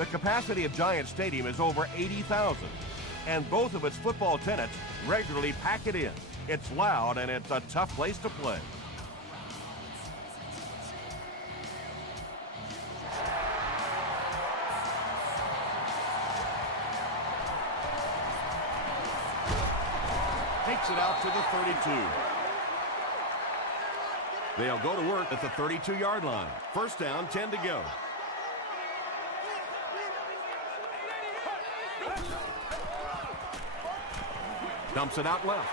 The capacity of Giant Stadium is over 80,000, and both of its football tenants regularly pack it in. It's loud and it's a tough place to play. Takes it out to the 32. They'll go to work at the 32-yard line. First down, 10 to go. Dumps it out left.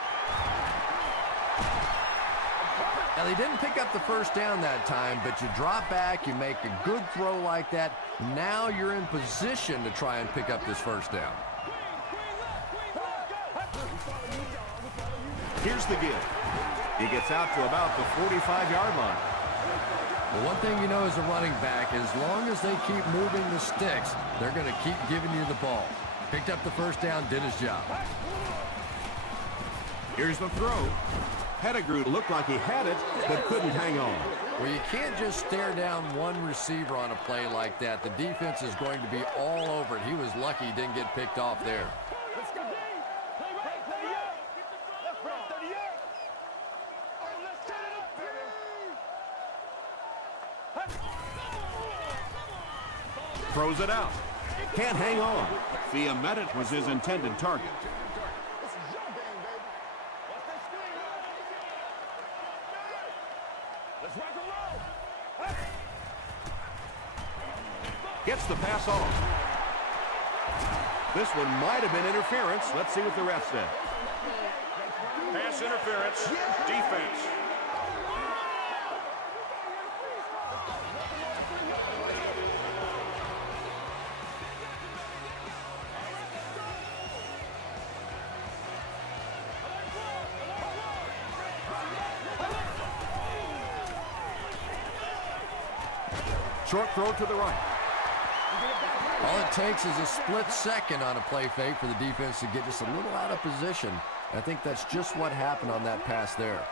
Now, they didn't pick up the first down that time, but you drop back, you make a good throw like that. Now you're in position to try and pick up this first down. Here's the give. He gets out to about the 45-yard line. Well, one thing you know as a running back, as long as they keep moving the sticks, they're going to keep giving you the ball. Picked up the first down, did his job. Here's the throw. Pettigrew looked like he had it, but couldn't hang on. Well, you can't just stare down one receiver on a play like that. The defense is going to be all over it. He was lucky he didn't get picked off there. Throws it out. Can't hang on. Fiametti was his intended target. Gets the pass off. This one might have been interference. Let's see what the ref said. Pass interference. Defense. Short throw to the right. All it takes is a split second on a play fake for the defense to get just a little out of position. I think that's just what happened on that pass there.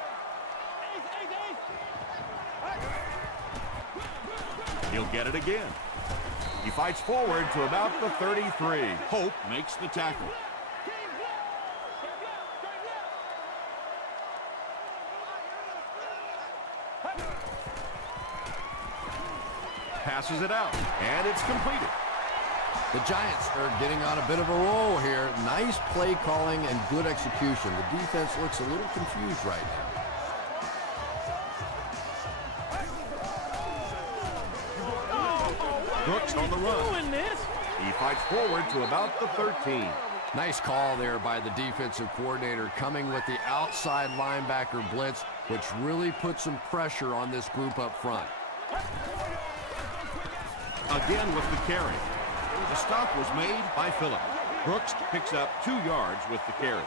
He'll get it again. He fights forward to about the 33. Hope makes the tackle. Passes it out, and it's completed. The Giants are getting on a bit of a roll here. Nice play calling and good execution. The defense looks a little confused right now. Brooks on the run. He fights forward to about the 13. Nice call there by the defensive coordinator, coming with the outside linebacker blitz, which really put some pressure on this group up front. Again with the carry. The stop was made by Phillip. Brooks picks up 2 yards with the carry.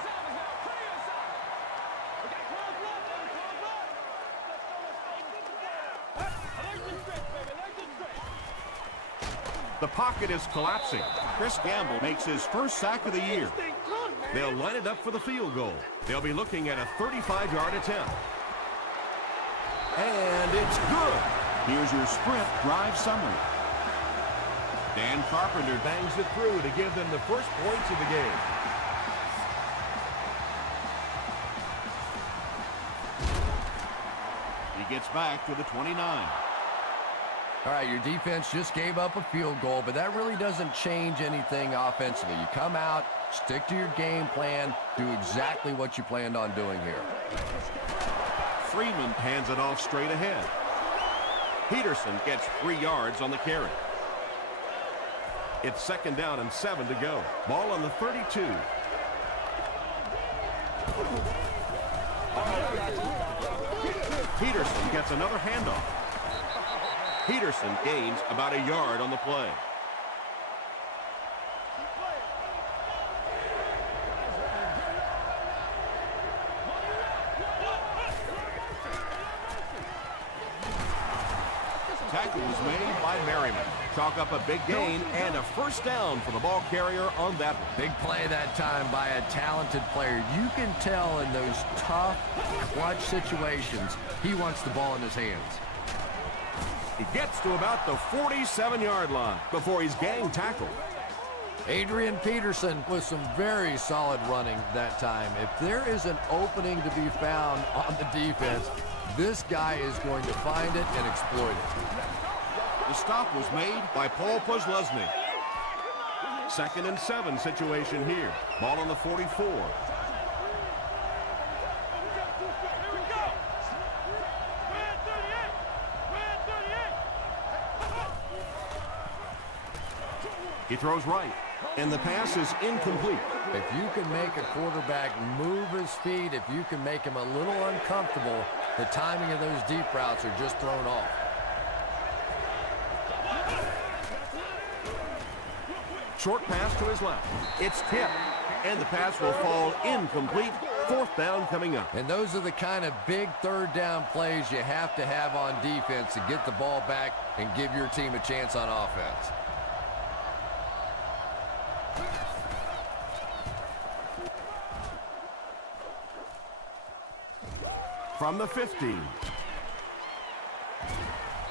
The pocket is collapsing. Chris Gamble makes his first sack of the year. They'll line it up for the field goal. They'll be looking at a 35-yard attempt. And it's good. Here's your sprint drive summary. Dan Carpenter bangs it through to give them the first points of the game. He gets back to the 29. All right, your defense just gave up a field goal, but that really doesn't change anything offensively. You come out, stick to your game plan, do exactly what you planned on doing here. Freeman hands it off straight ahead. Peterson gets 3 yards on the carry. It's 2nd down and 7 to go. Ball on the 32. Peterson gets another handoff. Peterson gains about a yard on the play. Tackle was made by Merriman. Chalk up a big gain and a first down for the ball carrier on that one. Big play that time by a talented player. You can tell in those tough, clutch situations, he wants the ball in his hands. He gets to about the 47-yard line before he's gang tackled. Adrian Peterson with some very solid running that time. If there is an opening to be found on the defense, this guy is going to find it and exploit it. The stop was made by Paul Posluszny. 2nd and 7 situation here. Ball on the 44. He throws right, and the pass is incomplete. If you can make a quarterback move his feet, if you can make him a little uncomfortable, the timing of those deep routes are just thrown off. Short pass to his left. It's tipped, and the pass will fall incomplete. 4th down coming up. And those are the kind of big 3rd down plays you have to have on defense to get the ball back and give your team a chance on offense. From the 15.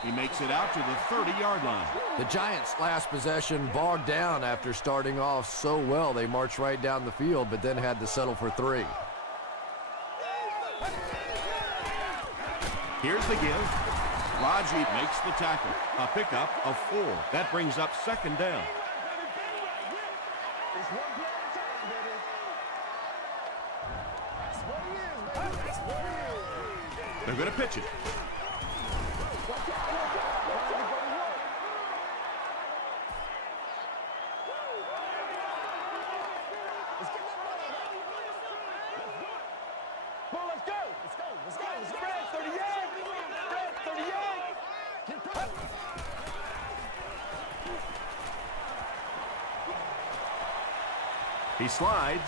He makes it out to the 30-yard line. The Giants' last possession bogged down after starting off so well. They marched right down the field, but then had to settle for 3. Here's the give. Raji makes the tackle. A pickup of 4. That brings up 2nd down. They're going to pitch it. He slides,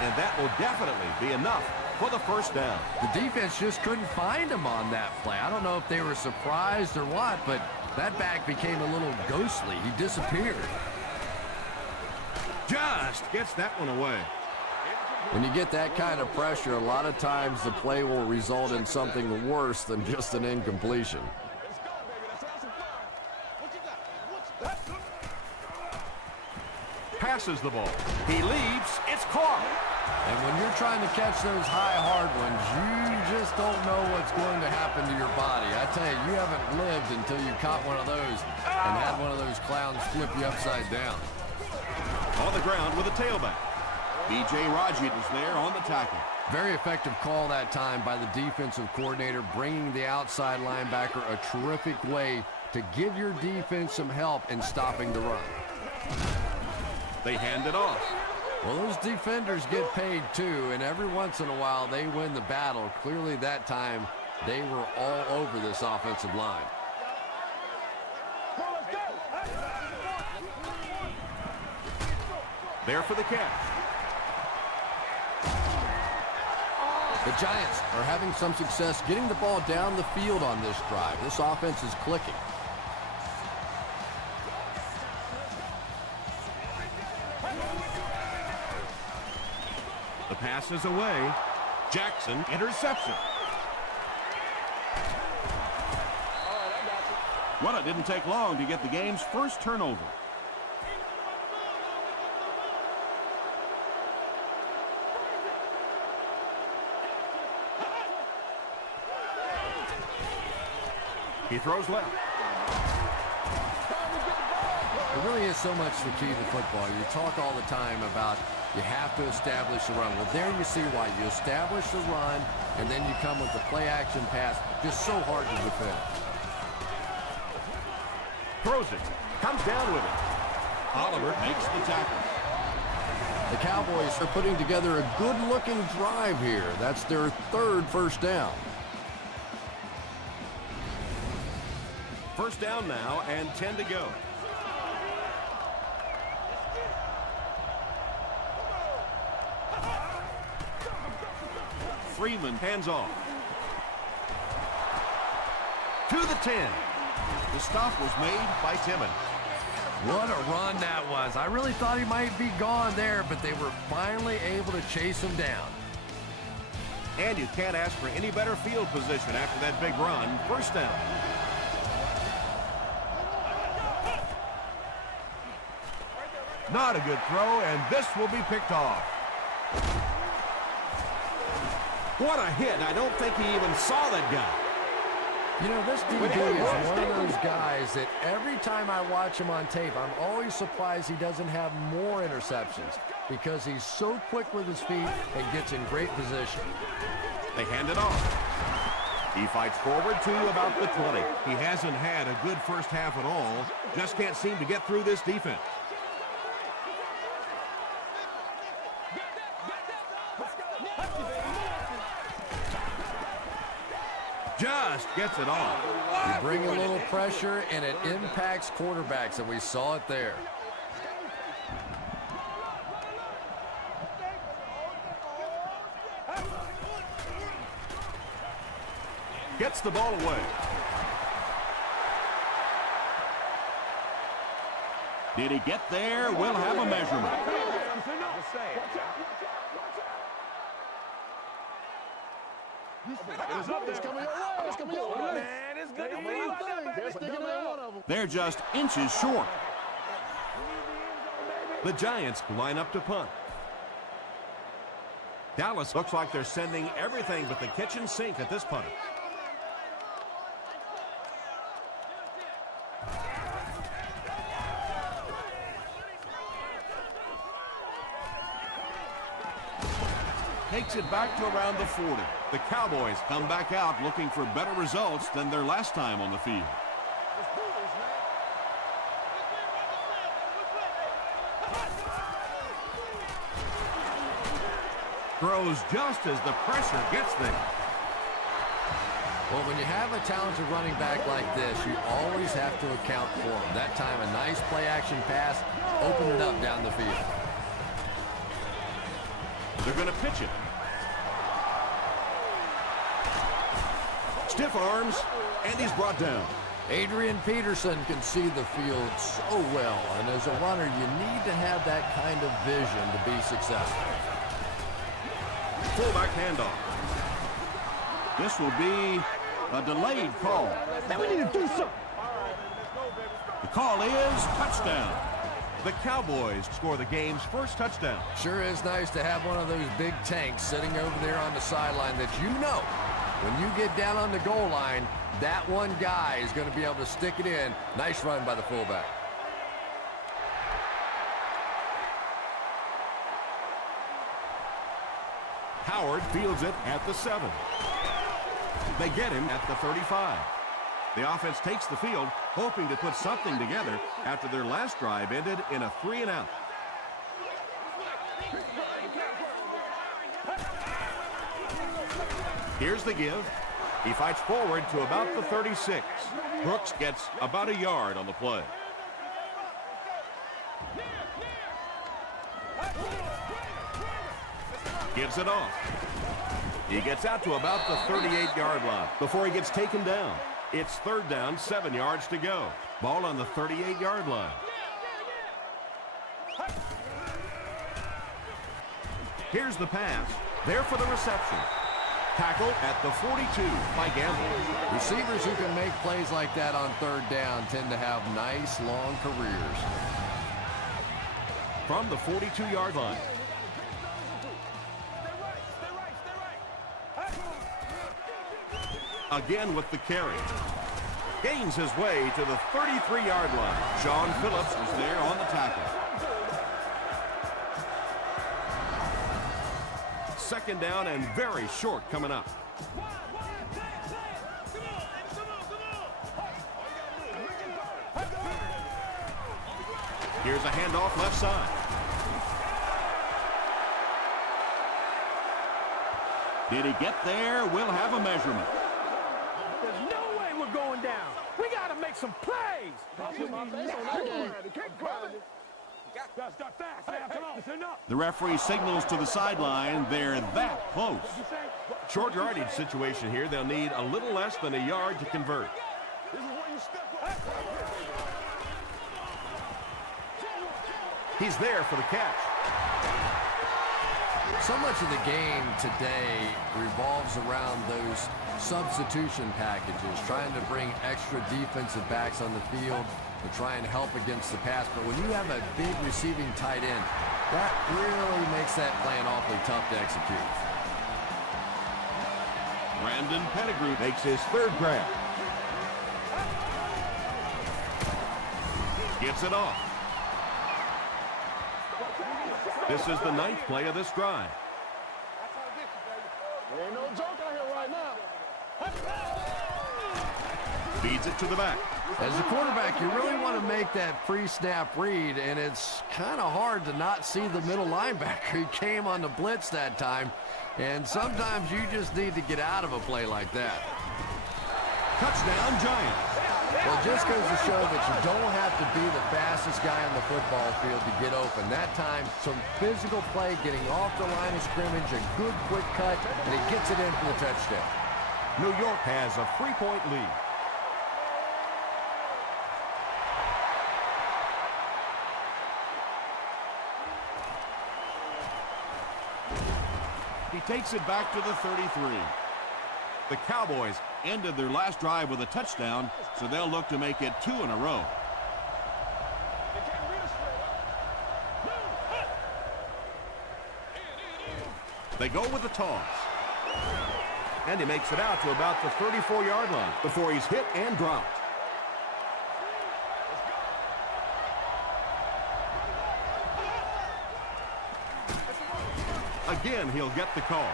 and that will definitely be enough for the 1st down. The defense just couldn't find him on that play. I don't know if they were surprised or what, but that back became a little ghostly. He disappeared. Just gets that one away. When you get that kind of pressure, a lot of times the play will result in something worse than just an incompletion. Passes the ball. He leaps. It's caught. And when you're trying to catch those high, hard ones, you just don't know what's going to happen to your body. I tell you, you haven't lived until you caught one of those and had one of those clowns flip you upside down. On the ground with a tailback. B.J. Raji is there on the tackle. Very effective call that time by the defensive coordinator, bringing the outside linebacker a terrific way to give your defense some help in stopping the run. They hand it off. Well, those defenders get paid too, and every once in a while they win the battle. Clearly that time they were all over this offensive line. There for the catch. The Giants are having some success getting the ball down the field on this drive. This offense is clicking. The pass is away. Jackson intercepts it. Well, it didn't take long to get the game's first turnover. He throws left. It really is so much the key to football. You talk all the time about you have to establish the run. Well, there you see why. You establish the run, and then you come with the play-action pass. Just so hard to defend. Throws it. Comes down with it. Oliver makes the tackle. The Cowboys are putting together a good-looking drive here. That's their 3rd first down. First down now and 10 to go. Freeman hands off. To the 10. The stop was made by Timmons. What a run that was. I really thought he might be gone there, but they were finally able to chase him down. And you can't ask for any better field position after that big run. First down. Not a good throw, and this will be picked off. What a hit. I don't think he even saw that guy. You know, this DB is one of those guys that every time I watch him on tape, I'm always surprised he doesn't have more interceptions because he's so quick with his feet and gets in great position. They hand it off. He fights forward to about the 20. He hasn't had a good first half at all. Just can't seem to get through this defense. Just gets it off. You bring a little pressure, and it impacts quarterbacks, and we saw it there. Gets the ball away. Did he get there? We'll have a measurement. They're just inches short. The Giants line up to punt. Dallas looks like they're sending everything but the kitchen sink at this punt. Takes it back to around the 40. The Cowboys come back out looking for better results than their last time on the field. Throws just as the pressure gets there. Well, when you have a talented running back like this, you always have to account for him. That time, a nice play-action pass opened it up down the field. They're going to pitch it. Stiff arms, and he's brought down. Adrian Peterson can see the field so well, and as a runner, you need to have that kind of vision to be successful. Fullback handoff. This will be a delayed call. Man, we need to do something. The call is touchdown. The Cowboys score the game's first touchdown. Sure is nice to have one of those big tanks sitting over there on the sideline that you know, when you get down on the goal line, that one guy is going to be able to stick it in. Nice run by the fullback. Howard fields it at the 7. They get him at the 35. The offense takes the field, hoping to put something together after their last drive ended in a 3-and-out. Here's the give. He fights forward to about the 36. Brooks gets about a yard on the play. Gives it off. He gets out to about the 38-yard line before he gets taken down. It's third down, 7 yards to go. Ball on the 38-yard line. Here's the pass. There for the reception. Tackle at the 42 by Gamble. Receivers who can make plays like that on third down tend to have nice, long careers. From the 42-yard line. Again with the carry. Gains his way to the 33-yard line. Sean Phillips is there on the tackle. Second down and very short coming up. Here's a handoff left side. Did he get there? We'll have a measurement. There's no way we're going down. We got to make some plays. The referee signals to the sideline. They're that close. Short yardage situation here. They'll need a little less than a yard to convert. He's there for the catch. So much of the game today revolves around those substitution packages, trying to bring extra defensive backs on the field to try and help against the pass. But when you have a big receiving tight end, that really makes that plan awfully tough to execute. Brandon Pettigrew makes his third grab. Gets it off. This is the 9th play of this drive. There ain't no joke out here right now. Feeds it to the back. As a quarterback, you really want to make that pre-snap read, and it's kind of hard to not see the middle linebacker. He came on the blitz that time, and sometimes you just need to get out of a play like that. Touchdown, Giants. Well, it just goes to show that you don't have to be the fastest guy on the football field to get open. That time, some physical play, getting off the line of scrimmage, a good quick cut, and it gets it in for the touchdown. New York has a 3-point lead. He takes it back to the 33. The Cowboys ended their last drive with a touchdown, so they'll look to make it 2 in a row. They go with the toss. And he makes it out to about the 34-yard line before he's hit and dropped. Again, he'll get the call.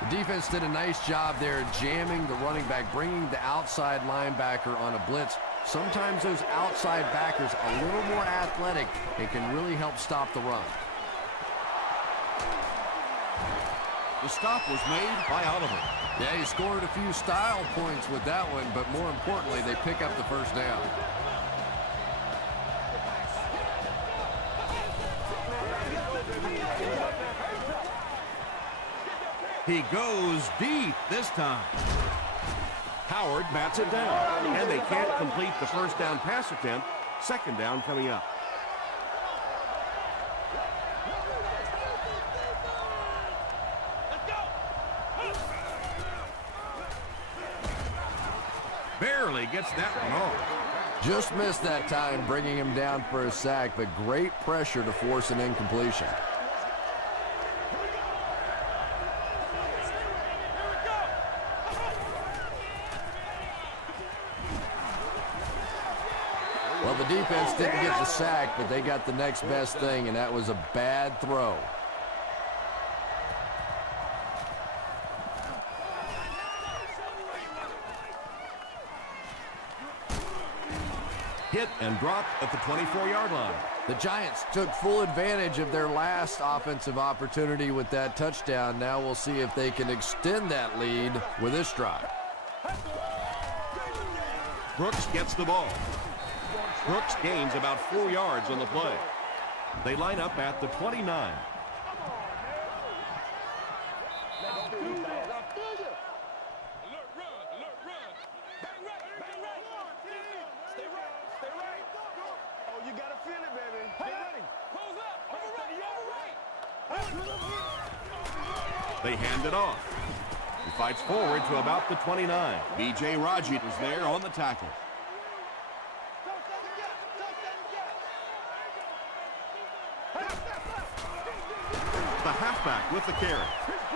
The defense did a nice job there jamming the running back, bringing the outside linebacker on a blitz. Sometimes those outside backers are a little more athletic and can really help stop the run. The stop was made by Oliver. Yeah, he scored a few style points with that one, but more importantly, they pick up the first down. He goes deep this time. Howard bats it down, and they can't complete the first down pass attempt. Second down coming up. Barely gets that one off. Just missed that time, bringing him down for a sack, but great pressure to force an incompletion. Well, the defense didn't get the sack, but they got the next best thing, and that was a bad throw. Hit and dropped at the 24-yard line. The Giants took full advantage of their last offensive opportunity with that touchdown. Now we'll see if they can extend that lead with this drive. Brooks gets the ball. Brooks gains about 4 yards on the play. They line up at the 29. They hand it off. He fights forward to about the 29. B.J. Raji is there on the tackle. The halfback with the carry.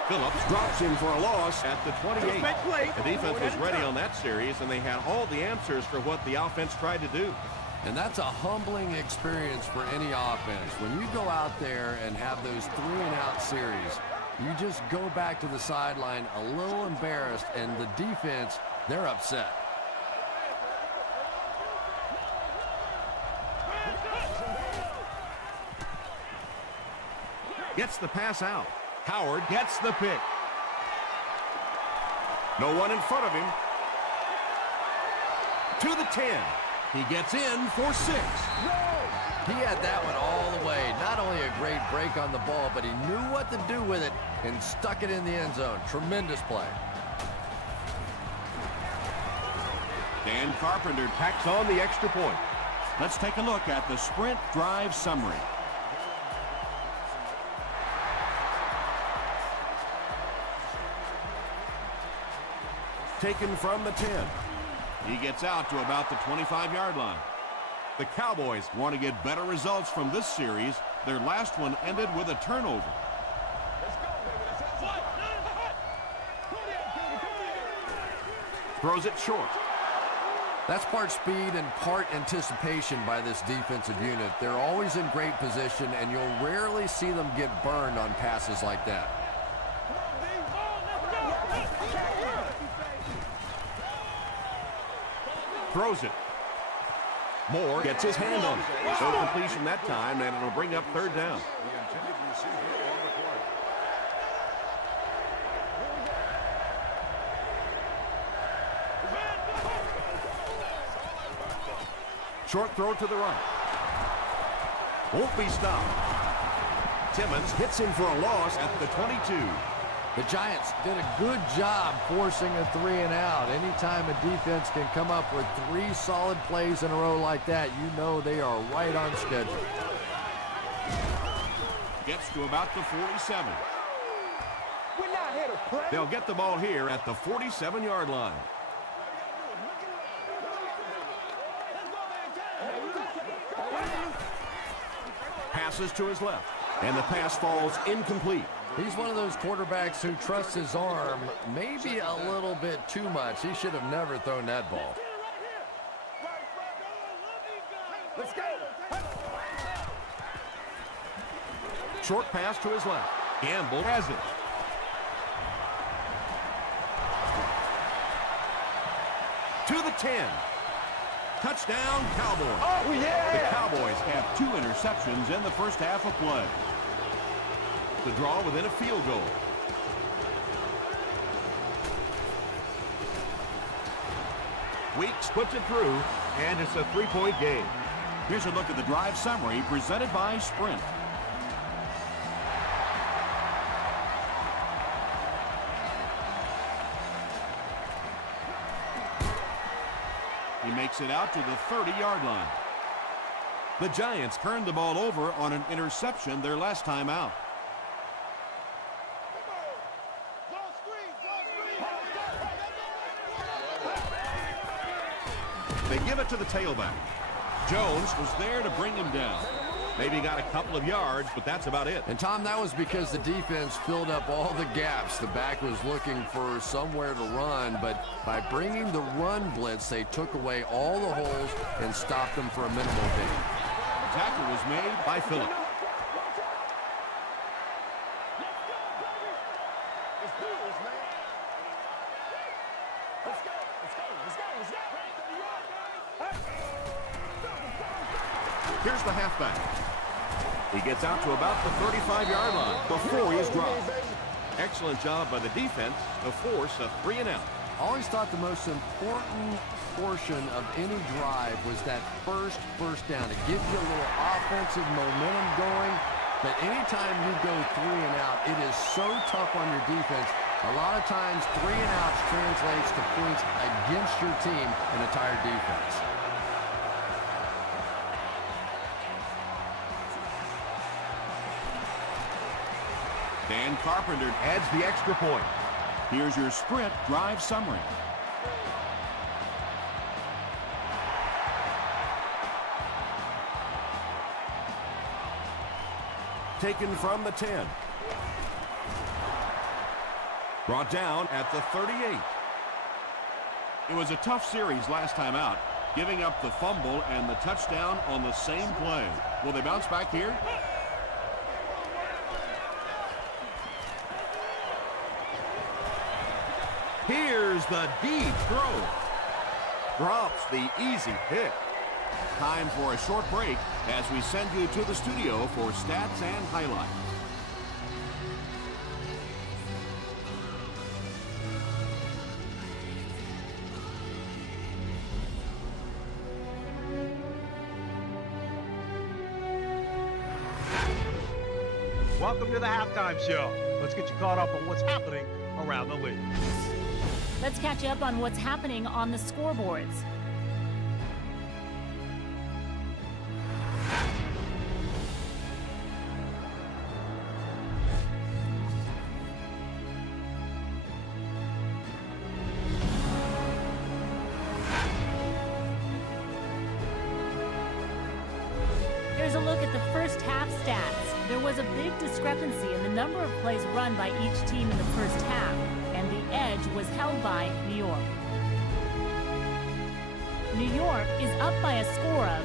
Phillips drops him for a loss at the 28. The defense was ready on that series, and they had all the answers for what the offense tried to do. And that's a humbling experience for any offense. When you go out there and have those 3-and-out series, you just go back to the sideline a little embarrassed, and the defense, they're upset. Gets the pass out. Howard gets the pick. No one in front of him. To the 10. He gets in for 6. He had that one all the way. Not only a great break on the ball, but he knew what to do with it and stuck it in the end zone. Tremendous play. Dan Carpenter tacks on the extra point. Let's take a look at the sprint drive summary. Taken from the 10. He gets out to about the 25-yard line. The Cowboys want to get better results from this series. Their last one ended with a turnover. Throws it short. That's part speed and part anticipation by this defensive unit. They're always in great position, and you'll rarely see them get burned on passes like that. Throws it. Moore gets his hand on it. No completion that time, and it'll bring up third down. Short throw to the right. Won't be stopped. Timmons hits him for a loss at the 22. The Giants did a good job forcing a 3-and-out. Anytime a defense can come up with 3 solid plays in a row like that, you know they are right on schedule. Gets to about the 47. We're not here to play. They'll get the ball here at the 47-yard line. Passes to his left, and the pass falls incomplete. He's one of those quarterbacks who trusts his arm maybe a little bit too much. He should have never thrown that ball. Let's go. Short pass to his left. Gamble has it. To the 10. Touchdown, Cowboys. Oh, yeah. The Cowboys have 2 interceptions in the first half of play. The draw within a field goal. Weeks puts it through, and it's a 3-point game. Here's a look at the drive summary presented by Sprint. He makes it out to the 30-yard line. The Giants turned the ball over on an interception their last time out. They give it to the tailback. Jones was there to bring him down. Maybe got a couple of yards, but that's about it. And, Tom, that was because the defense filled up all the gaps. The back was looking for somewhere to run, but by bringing the run blitz, they took away all the holes and stopped them for a minimal gain. The tackle was made by Phillip. Here's the halfback. He gets out to about the 35-yard line before he is dropped. Excellent job by the defense to force a 3-and-out. I always thought the most important portion of any drive was that first down to give you a little offensive momentum going. But anytime you go 3-and-out, it is so tough on your defense. A lot of times 3-and-outs translates to points against your team and a tired defense. Dan Carpenter adds the extra point. Here's your Sprint drive summary. Taken from the 10. Brought down at the 38. It was a tough series last time out, giving up the fumble and the touchdown on the same play. Will they bounce back here? Here's the deep throw. Drops the easy pick. Time for a short break as we send you to the studio for stats and highlights. Welcome to the halftime show. Let's get you caught up on what's happening around the league. Let's catch up on what's happening on the scoreboards. Here's a look at the first half stats. There was a big discrepancy in the number of plays run by each team in the first half, and the edge was held by New York. New York is up by a score of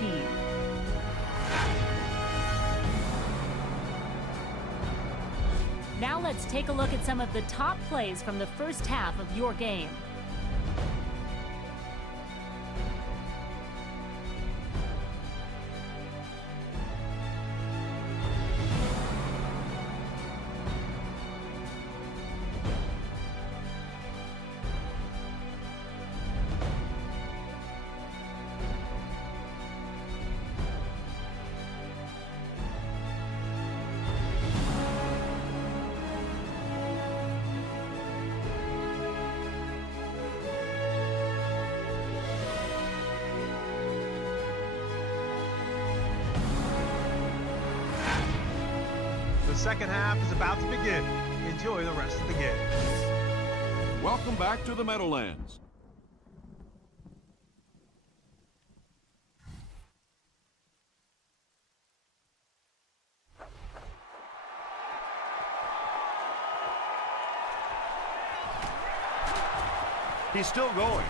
24-14. Now let's take a look at some of the top plays from the first half of your game. The second half is about to begin. Enjoy the rest of the game. Welcome back to the Meadowlands. He's still going.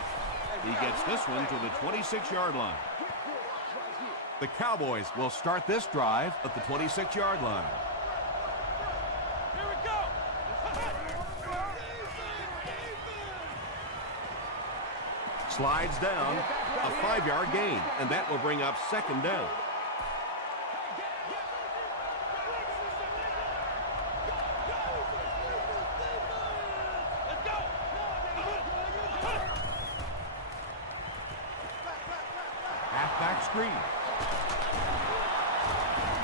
He gets this one to the 26-yard line. The Cowboys will start this drive at the 26-yard line. Slides down, a 5-yard gain, and that will bring up second down. Halfback screen.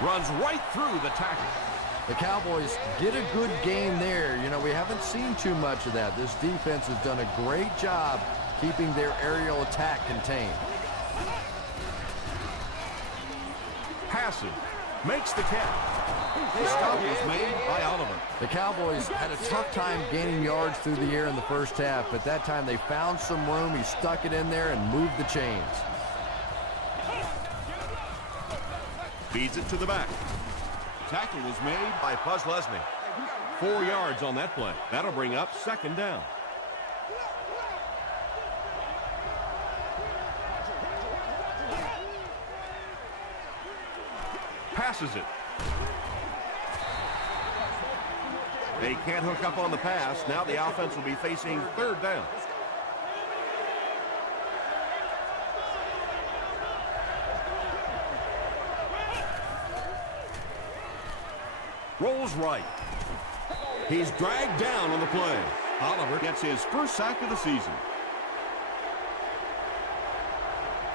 Runs right through the tackle. The Cowboys get a good gain there. You know, we haven't seen too much of that. This defense has done a great job keeping their aerial attack contained. Passes. Makes the catch. The stop was made by Oliver. The Cowboys had a tough time gaining yards through the air in the first half, but that time they found some room. He stuck it in there and moved the chains. Feeds it to the back. Tackle was made by Buzz Lesney. 4 yards on that play. That'll bring up second down. Passes it. They can't hook up on the pass. Now the offense will be facing third down. Rolls right. He's dragged down on the play. Oliver gets his first sack of the season.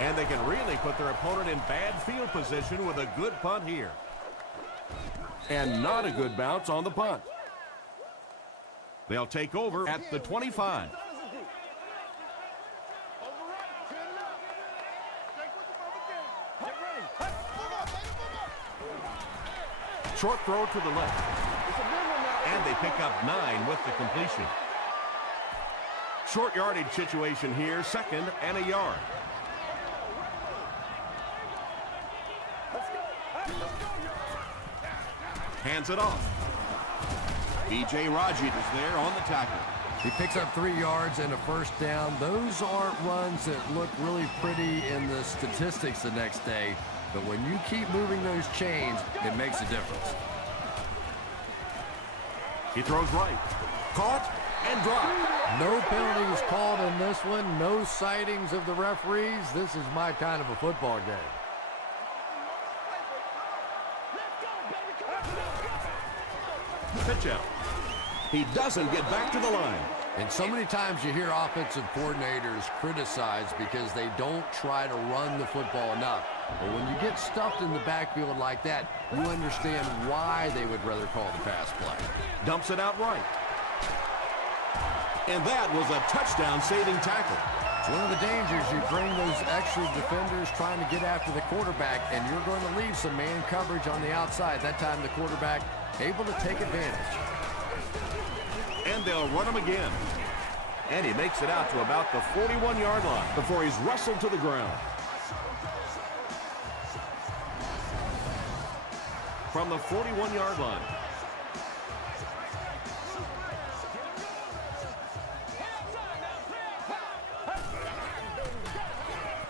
And they can really put their opponent in bad field position with a good punt here. And not a good bounce on the punt. They'll take over at the 25. Short throw to the left. And they pick up 9 with the completion. Short yardage situation here, second and a yard. Hands it off. B.J. Raji is there on the tackle. He picks up 3 yards and a first down. Those aren't runs that look really pretty in the statistics the next day, but when you keep moving those chains, it makes a difference. He throws right. Caught and dropped. No penalties called in this one. No sightings of the referees. This is my kind of a football game. Pitch out. He doesn't get back to the line. And so many times you hear offensive coordinators criticized because they don't try to run the football enough. But when you get stuffed in the backfield like that, you understand why they would rather call the pass play. Dumps it out right. And that was a touchdown-saving tackle. It's one of the dangers. You bring those extra defenders trying to get after the quarterback, and you're going to leave some man coverage on the outside. That time the quarterback able to take advantage. And they'll run him again. And he makes it out to about the 41-yard line before he's wrestled to the ground. from the 41-yard line.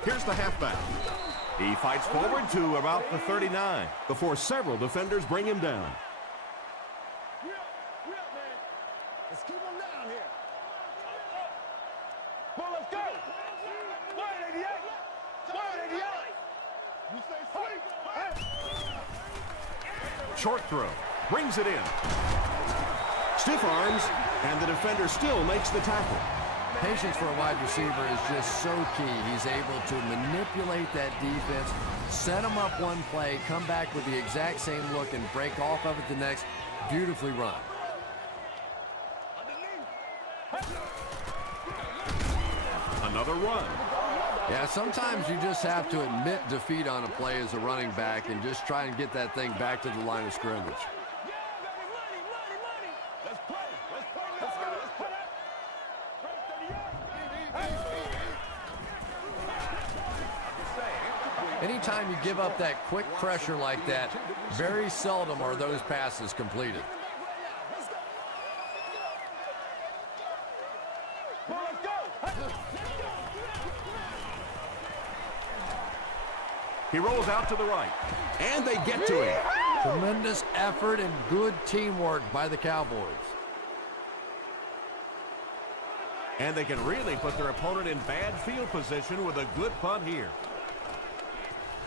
Here's the halfback. He fights forward to about the 39 before several defenders bring him down. Let's keep him down here. Well, let's go. 188. 188. You say sweep. Short throw. Brings it in. Stiff arms, and the defender still makes the tackle. Patience for a wide receiver is just so key. He's able to manipulate that defense, set them up one play, come back with the exact same look, and break off of it the next. Beautifully run. Another run. Yeah, sometimes you just have to admit defeat on a play as a running back and just try and get that thing back to the line of scrimmage. Anytime you give up that quick pressure like that, very seldom are those passes completed. He rolls out to the right, and they get to him. Tremendous effort and good teamwork by the Cowboys. And they can really put their opponent in bad field position with a good punt here.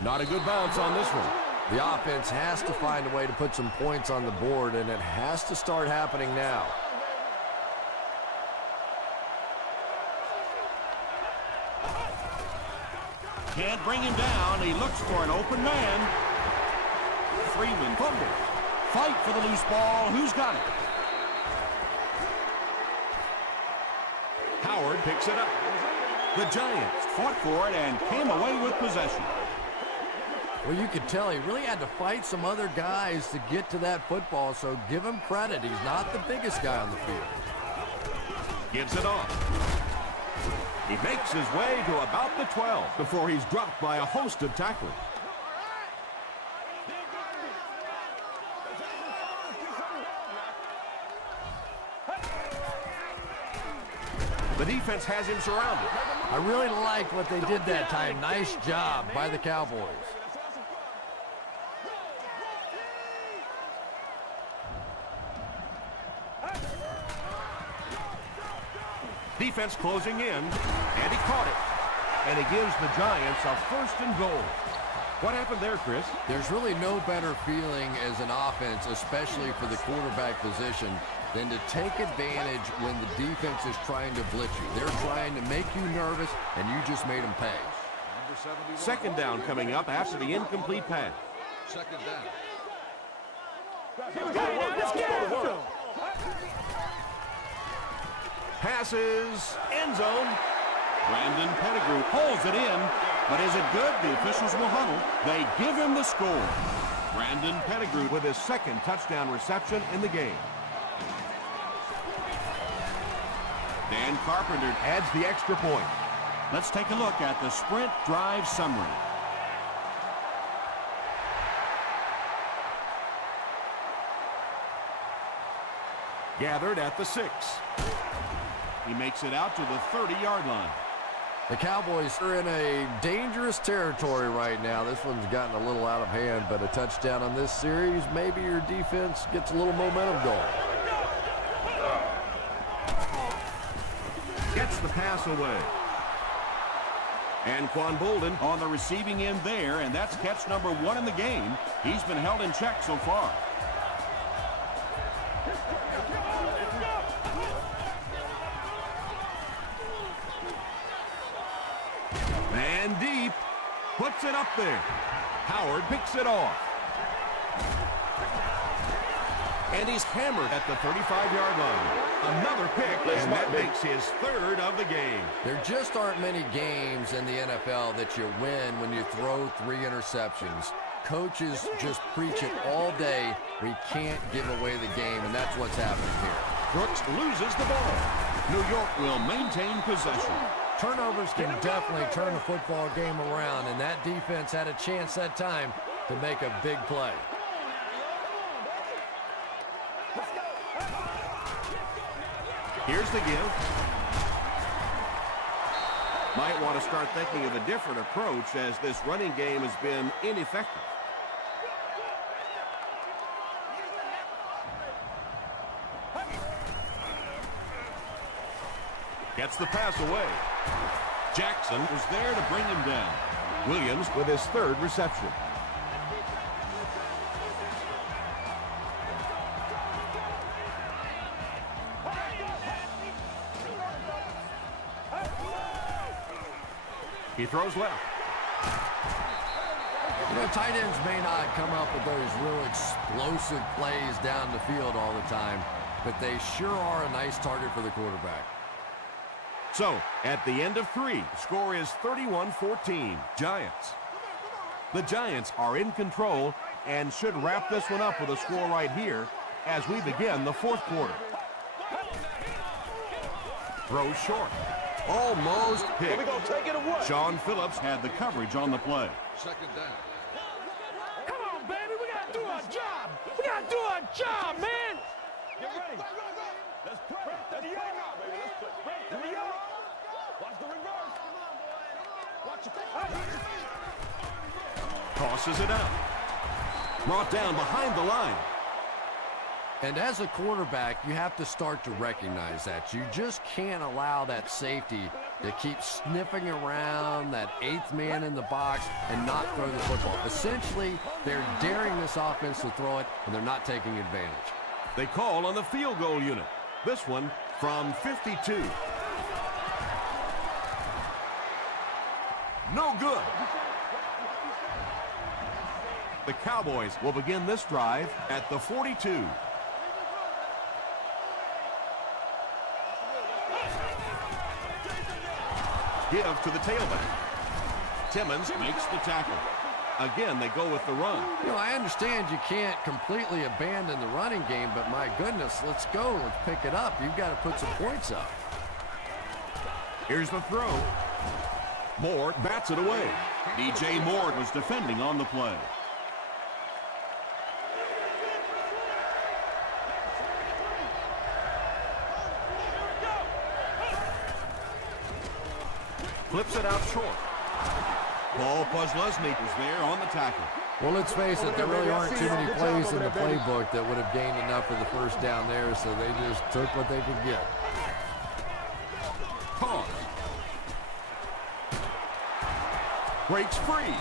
Not a good bounce on this one. The offense has to find a way to put some points on the board, and it has to start happening now. Can't bring him down. He looks for an open man. Freeman fumbles. Fight for the loose ball. Who's got it? Howard picks it up. The Giants fought for it and came away with possession. Well, you could tell he really had to fight some other guys to get to that football, so give him credit. He's not the biggest guy on the field. Gives it off. He makes his way to about the 12 before he's dropped by a host of tacklers. The defense has him surrounded. I really like what they did that time. Nice job by the Cowboys. Defense closing in, and he caught it. And he gives the Giants a 1st and goal. What happened there, Chris? There's really no better feeling as an offense, especially for the quarterback position, than to take advantage when the defense is trying to blitz you. They're trying to make you nervous, and you just made them pay. 2nd down coming up after the incomplete pass. 2nd down. Let's get it. Passes, end zone. Brandon Pettigrew pulls it in, but is it good? The officials will huddle. They give him the score. Brandon Pettigrew with his 2nd touchdown reception in the game. Dan Carpenter adds the extra point. Let's take a look at the sprint drive summary. Gathered at the 6. He makes it out to the 30-yard line. The Cowboys are in a dangerous territory right now. This one's gotten a little out of hand, but a touchdown on this series, maybe your defense gets a little momentum going. Gets the pass away. And Quan Bolden on the receiving end there, and that's catch number 1 in the game. He's been held in check so far. And deep, puts it up there. Howard picks it off. And he's hammered at the 35-yard line. Another pick, and that makes his 3rd of the game. There just aren't many games in the NFL that you win when you throw 3 interceptions. Coaches just preach it all day. We can't give away the game, and that's what's happening here. Brooks loses the ball. New York will maintain possession. Turnovers can definitely turn a football game around, and that defense had a chance that time to make a big play. Here's the give. Might want to start thinking of a different approach as this running game has been ineffective. Gets the pass away. Jackson was there to bring him down. Williams with his third reception. He throws left. You know, tight ends may not come up with those real explosive plays down the field all the time, but they sure are a nice target for the quarterback. So, at the end of 3, the score is 31-14, Giants. The Giants are in control and should wrap this one up with a score right here as we begin the fourth quarter. Throws short. Almost hit. We gonna take it away. Sean Phillips had the coverage on the play. Second down. Come on, baby. We gotta do our job. We gotta do our job, man. Get ready. Let's pray. Let's pray now, baby. Let's pray. Let me go. Watch the reverse. Watch it. Tosses it out. Brought down behind the line. And as a quarterback, you have to start to recognize that. You just can't allow that safety to keep sniffing around that 8th man in the box and not throw the football. Essentially, they're daring this offense to throw it, and they're not taking advantage. They call on the field goal unit. This one from 52. No good. The Cowboys will begin this drive at the 42. Give to the tailback. Timmons makes the tackle. Again, they go with the run. You know, I understand you can't completely abandon the running game, but my goodness, let's go. Let's pick it up. You've got to put some points up. Here's the throw. Moore bats it away. DJ Moore was defending on the play. Flips it out short. Paul Posluszny is there on the tackle. Well, let's face it, there really aren't too many plays in the playbook that would have gained enough for the first down there, so they just took what they could get. Pause. Breaks free.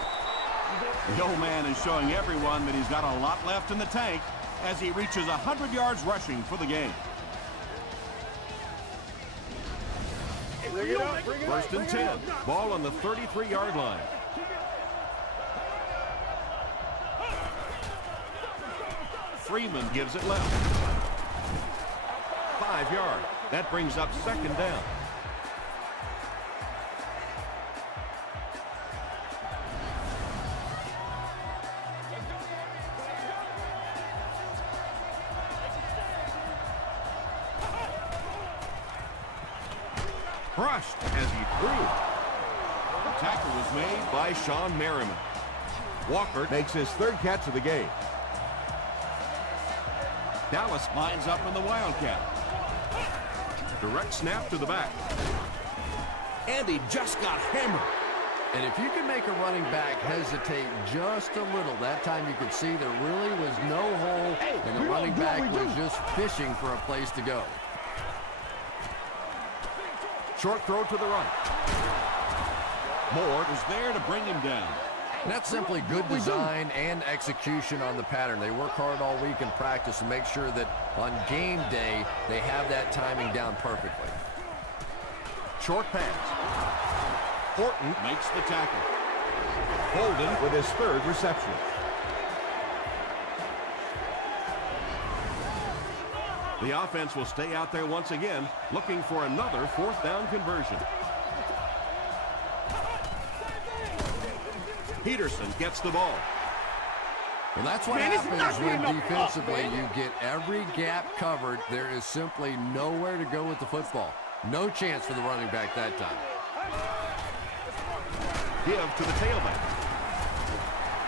The old man is showing everyone that he's got a lot left in the tank as he reaches 100 yards rushing for the game. First and 10. Ball on the 33-yard line. Freeman gives it left. 5 yards. That brings up second down. Crushed as he threw. The tackle was made by Sean Merriman. Walker makes his third catch of the game. Dallas lines up in the Wildcat. Direct snap to the back. And he just got hammered. And if you can make a running back hesitate just a little, that time you could see there really was no hole, and the running back was just fishing for a place to go. Short throw to the right. Moore was there to bring him down. And that's simply good design and execution on the pattern. They work hard all week in practice to make sure that on game day they have that timing down perfectly. Short pass. Horton makes the tackle. Holden with his third reception. The offense will stay out there once again, looking for another fourth down conversion. Peterson gets the ball. Well, that's what happens when defensively you get every gap covered. There is simply nowhere to go with the football. No chance for the running back that time. Give to the tailback.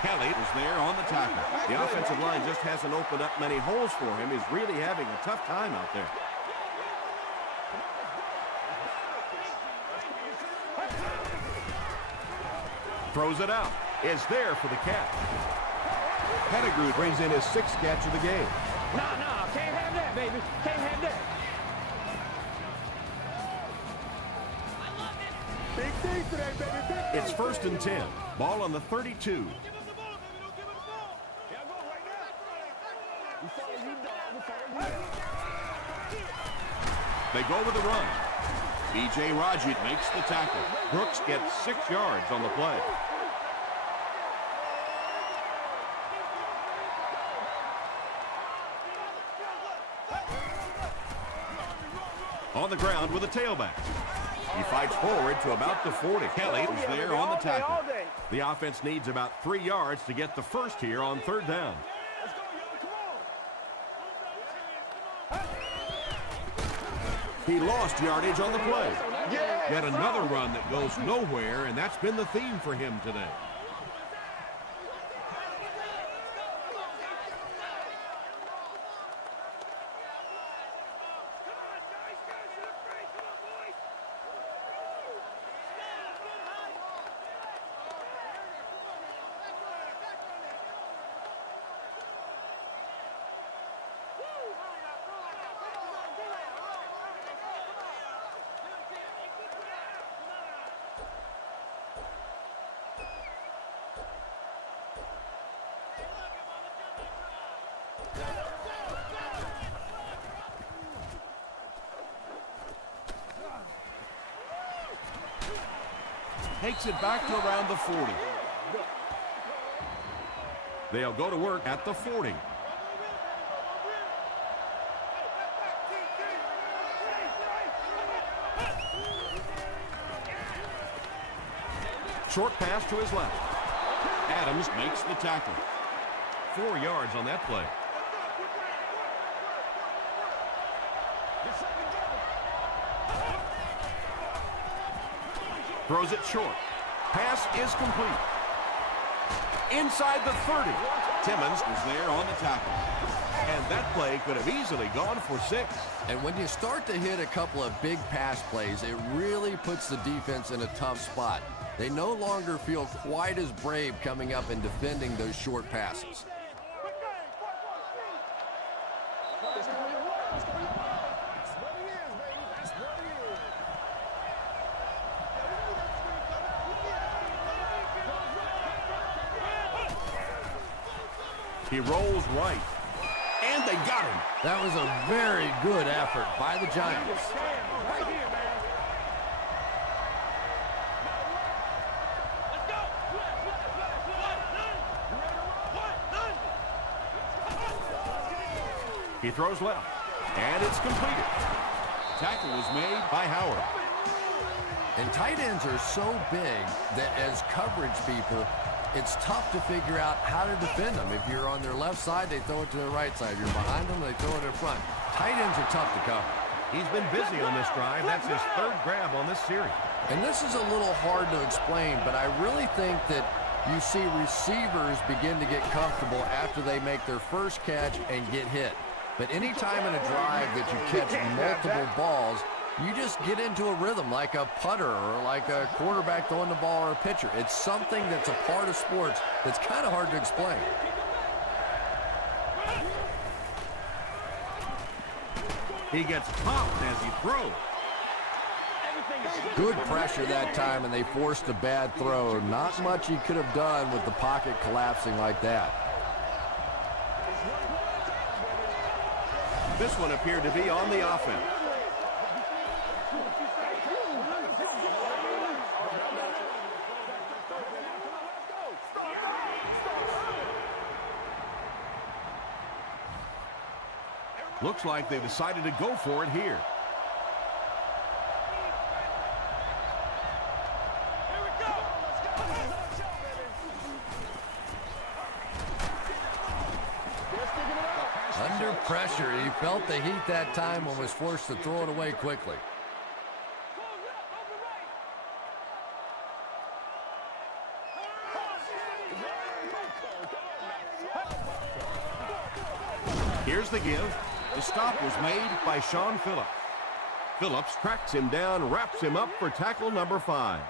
Kelly was there on the tackle. The offensive line just hasn't opened up many holes for him. He's really having a tough time out there. Throws it out. It's there for the catch. Pettigrew brings in his 6th catch of the game. Nah, can't have that, baby. Can't have that. Big things today, baby. Big It's 1st and 10. Ball on the 32. They go with the run. B.J. Rajic makes the tackle. Brooks gets 6 yards on the play. On the ground with a tailback. He fights forward to about the 40. Kelly is there on the tackle. The offense needs about 3 yards to get the first here on 3rd down. He lost yardage on the play. Yet another run that goes nowhere, and that's been the theme for him today. Takes it back to around the 40. They'll go to work at the 40. Short pass to his left. Adams makes the tackle. 4 yards on that play. Throws it short. Pass is complete. Inside the 30. Timmons was there on the tackle. And that play could have easily gone for 6. And when you start to hit a couple of big pass plays, it really puts the defense in a tough spot. They no longer feel quite as brave coming up and defending those short passes. He rolls right. And they got him. That was a very good effort by the Giants. He throws left. And it's completed. Tackle was made by Howard. And tight ends are so big that as coverage people, it's tough to figure out how to defend them. If you're on their left side, they throw it to the right side. If you're behind them, they throw it in front. Tight ends are tough to cover. He's been busy on this drive. That's his 3rd grab on this series. And this is a little hard to explain, but I really think that you see receivers begin to get comfortable after they make their first catch and get hit. But any time in a drive that you catch multiple balls, you just get into a rhythm like a putter or like a quarterback throwing the ball or a pitcher. It's something that's a part of sports that's kind of hard to explain. He gets popped as he throws. Good pressure that time, and they forced a bad throw. Not much he could have done with the pocket collapsing like that. This one appeared to be on the offense. Looks like they decided to go for it here. Under pressure, he felt the heat that time and was forced to throw it away quickly. Here's the give. The stop was made by Sean Phillips. Phillips tracks him down, wraps him up for tackle number 5.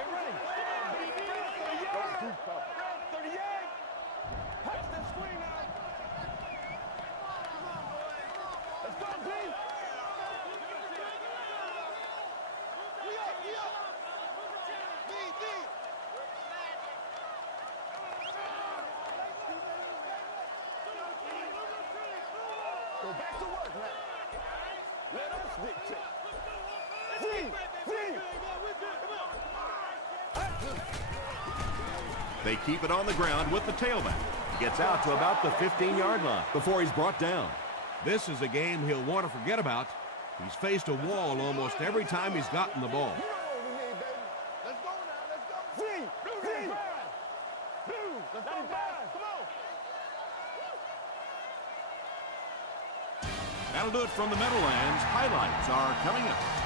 Get ready. 38. Pass that screen now. Let's go, B. Go back to work now. Let us dictate. They keep it on the ground with the tailback. Gets out to about the 15-yard line before he's brought down. This is a game he'll want to forget about. He's faced a wall almost every time he's gotten the ball. Let's go now. Let's go. Let's go, guys. Come on. That'll do it from the Meadowlands. Highlights are coming up.